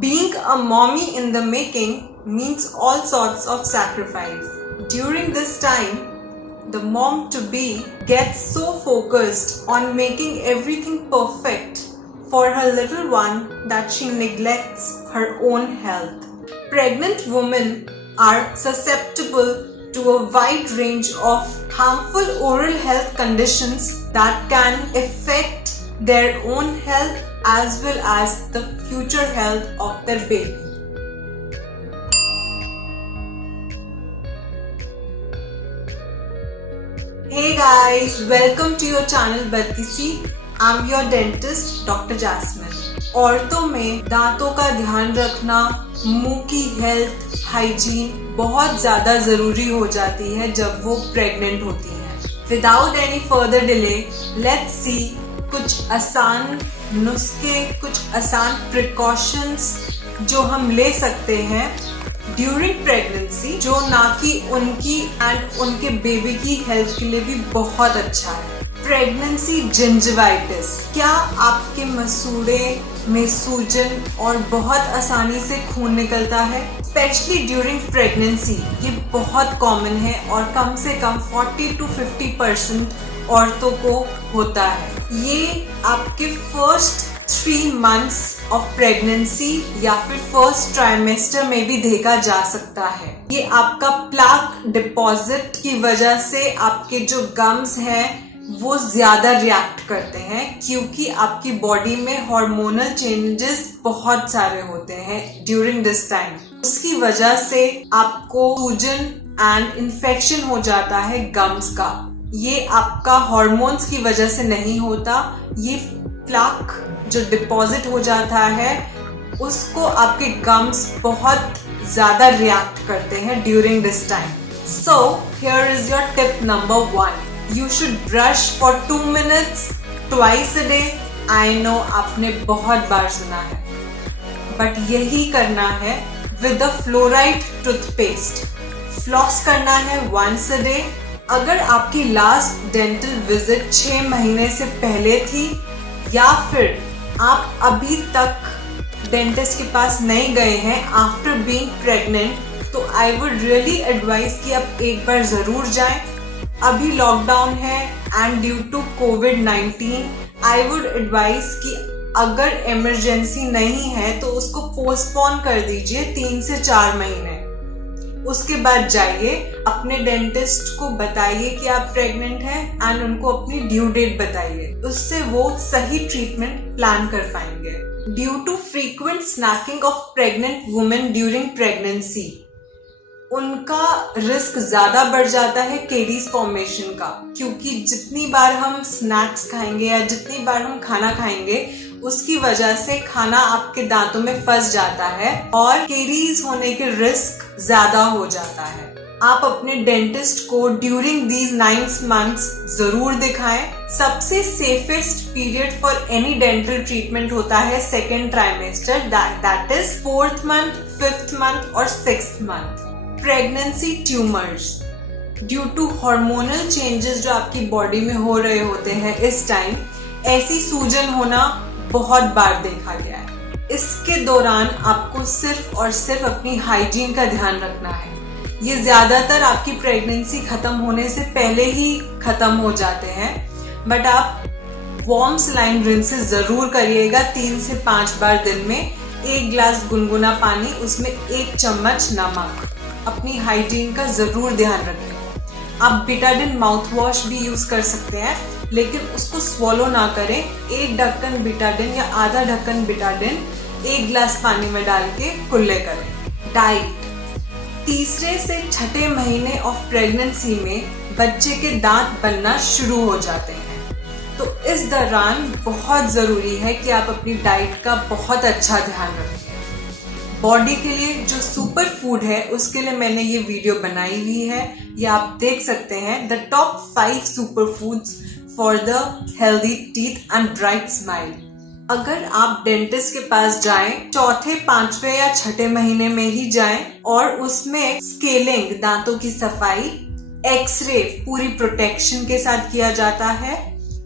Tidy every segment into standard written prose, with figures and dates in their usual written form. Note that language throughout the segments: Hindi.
Being a mommy in the making means all sorts of sacrifice. During this time, the mom-to-be gets so focused on making everything perfect for her little one that she neglects her own health. Pregnant women are susceptible to a wide range of harmful oral health conditions that can affect their own health as well as the future health of their baby. Hey guys, welcome to your channel Badkisi. I'm your dentist Dr. Jasmine. औरतों में दांतों का ध्यान रखना, मुंह की हेल्थ, हाइजीन बहुत ज़्यादा ज़रूरी हो जाती है जब वो प्रेग्नेंट होती हैं। Without any further delay, let's see कुछ आसान नुस्खे, कुछ आसान प्रिकॉशंस जो हम ले सकते हैं ड्यूरिंग प्रेगनेंसी, जो ना कि उनकी एंड उनके बेबी की हेल्थ के लिए भी बहुत अच्छा है। प्रेगनेंसी जिंजिवाइटिस, क्या आपके मसूड़े में सूजन और बहुत आसानी से खून निकलता है? स्पेशली ड्यूरिंग प्रेगनेंसी ये बहुत कॉमन है और कम से कम 40 to 50% औरतों को होता है। ये आपके फर्स्ट 3 months ऑफ प्रेगनेंसी या फिर फर्स्ट ट्राइमेस्टर में भी देखा जा सकता है। ये आपका प्लाक डिपॉजिट की वजह से आपके जो गम्स हैं वो ज्यादा रिएक्ट करते हैं क्योंकि आपकी बॉडी में हार्मोनल चेंजेस बहुत सारे होते हैं ड्यूरिंग दिस टाइम। उसकी वजह से आपको सूजन एंड इन्फेक्शन हो जाता है गम्स का। ये आपका हार्मोन्स की वजह से नहीं होता, ये प्लाक जो डिपॉजिट हो जाता है उसको आपके गम्स बहुत ज्यादा रिएक्ट करते हैं during this time. So here is your tip number 1. You should brush for 2 minutes twice a day. I know आपने बहुत बार सुना है, बट यही करना है with the fluoride toothpaste. Floss करना है once a day. अगर आपकी लास्ट डेंटल विजिट 6 महीने से पहले थी या फिर आप अभी तक डेंटिस्ट के पास नहीं गए हैं आफ्टर बीइंग प्रेग्नेंट, तो आई वुड रियली एडवाइज कि आप एक बार जरूर जाएं। अभी लॉकडाउन है एंड ड्यू टू कोविड-19 आई वुड एडवाइज कि अगर इमरजेंसी नहीं है तो उसको पोस्टपोन कर दीजिए 3 से 4 महीने। उसके बाद जाइए, अपने डेंटिस्ट को बताइए कि आप प्रेग्नेंट हैं एंड उनको अपनी ड्यू डेट बताइए। उससे वो सही ट्रीटमेंट प्लान कर पाएंगे। Due to frequent snacking of pregnant women during pregnancy, उनका रिस्क ज्यादा बढ़ जाता है केरीज फॉर्मेशन का, क्योंकि जितनी बार हम स्नैक्स खाएंगे या जितनी बार हम खाना खाएंगे उसकी वजह से खाना आपके दांतों में फंस जाता है और केरीज होने के रिस्क ज्यादा हो जाता है। आप अपने डेंटिस्ट को ड्यूरिंग दीज 9 months जरूर दिखाएं। सबसे safest period for any dental treatment होता है 2nd trimester, that is 4th month, 5th month और 6th month। Pregnancy tumours, due to hormonal changes जो आपकी बॉडी में हो रहे होते हैं इस टाइम, ऐसी सूजन होना बहुत बार देखा गया है। इसके दौरान आपको सिर्फ और सिर्फ अपनी हाइजीन का ध्यान रखना है। ये ज्यादातर आपकी प्रेगनेंसी खत्म होने से पहले ही खत्म हो जाते हैं, बट आप वार्म सलाइन रिंसेस जरूर करिएगा 3 से 5 बार दिन में। 1 गिलास गुनगुना पानी, उसमें 1 चम्मच नमक। अपनी हाइजीन का जरूर ध्यान रखें। आप बिटाडिन माउथ वॉश भी यूज कर सकते हैं, लेकिन उसको स्वॉलो ना करें। 1 ढक्कन बिटाडिन या आधा ढक्कन बिटाडिन 1 गिलास पानी में डाल के कुल्ले करें। डाइट, तीसरे से 6ठे महीने ऑफ प्रेगनेंसी में बच्चे के दांत बनना शुरू हो जाते हैं, तो इस दौरान बहुत जरूरी है कि आप अपनी डाइट का बहुत अच्छा ध्यान रखें। बॉडी के लिए जो सुपर फूड है उसके लिए मैंने ये वीडियो बनाई हुई है, ये आप देख सकते हैं। The top 5 super foods for the healthy teeth and bright smile. अगर आप डेंटिस्ट के पास जाएं, 4थे, 5वें या 6ठे महीने में ही जाएं और उसमें स्केलिंग, दांतों की सफाई, एक्सरे पूरी प्रोटेक्शन के साथ किया जाता है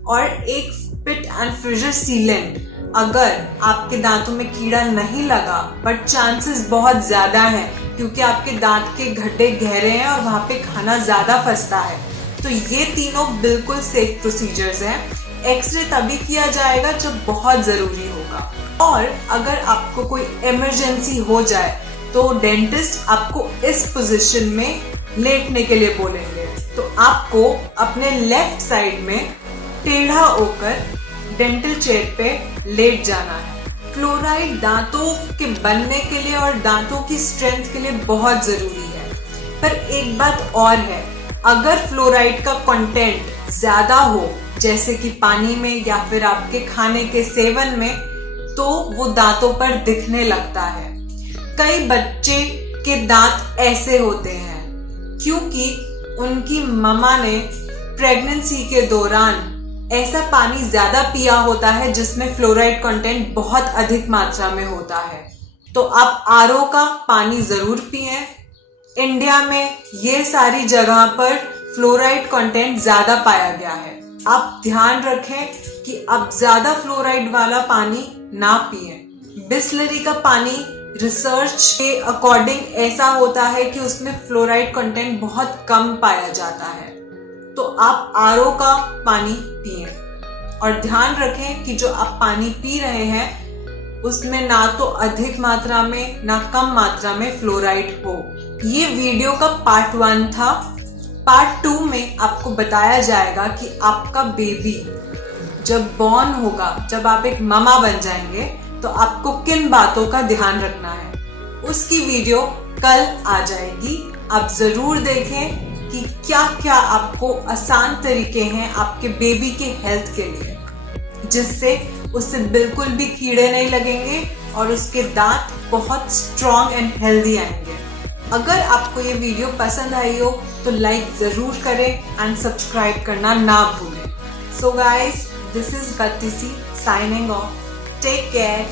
और एक पिट एंड फिशर सीलेंट अगर आपके दांतों में कीड़ा नहीं लगा, बट चांसेस बहुत ज्यादा है क्योंकि आपके दांत के गड्ढे गहरे हैं और वहां पे खाना ज्यादा फंसता है, तो ये तीनों बिल्कुल सेफ प्रोसीजर्स हैं। एक्सरे तभी किया जाएगा जब बहुत जरूरी होगा, और अगर आपको कोई इमरजेंसी हो जाए तो डेंटिस्ट आपको इस पोजीशन में लेटने के लिए बोलेंगे। तो आपको अपने लेफ्ट साइड में टेढ़ा होकर डेंटल चेयर पे लेट जाना है। फ्लोराइड दांतों के बनने के लिए और दांतों की स्ट्रेंथ के लिए बहुत जरूरी है। पर एक बात और है, अगर फ्लोराइड का कंटेंट ज्यादा हो, जैसे कि पानी में या फिर आपके खाने के सेवन में, तो वो दांतों पर दिखने लगता है। कई बच्चे के दांत ऐसे होते हैं क्योंकि उनकी मम्मा ने प्रेगनेंसी के दौरान ऐसा पानी ज्यादा पिया होता है जिसमें फ्लोराइड कंटेंट बहुत अधिक मात्रा में होता है। तो आप आरओ का पानी जरूर पिएं। इंडिया में ये सारी जगह पर फ्लोराइड कंटेंट ज्यादा पाया गया है। आप ध्यान रखें कि आप ज्यादा फ्लोराइड वाला पानी ना पिएं। बिसलरी का पानी रिसर्च के अकॉर्डिंग ऐसा होता है कि उसमें फ्लोराइड कंटेंट बहुत कम पाया जाता है, तो आप आरओ का पानी पिएं। और ध्यान रखें कि जो आप पानी पी रहे हैं उसमें ना तो अधिक मात्रा में ना कम मात्रा में फ्लोराइड हो। ये वीडियो का पार्ट 1 था। पार्ट 2 में आपको बताया जाएगा कि आपका बेबी जब बॉर्न होगा, जब आप एक मामा बन जाएंगे, तो आपको किन बातों का ध्यान रखना है। उसकी वीडियो कल आ जाएगी। आप जरूर देखें कि क्या क्या आपको आसान तरीके हैं आपके बेबी के हेल्थ के लिए, जिससे उससे बिल्कुल भी कीड़े नहीं लगेंगे और उसके दांत बहुत स्ट्रॉन्ग एंड हेल्दी आएंगे। अगर आपको ये वीडियो पसंद आई हो तो लाइक जरूर करें एंड सब्सक्राइब करना ना भूलें। सो गाइस, दिस इज बत्ती सी signing off. Take care.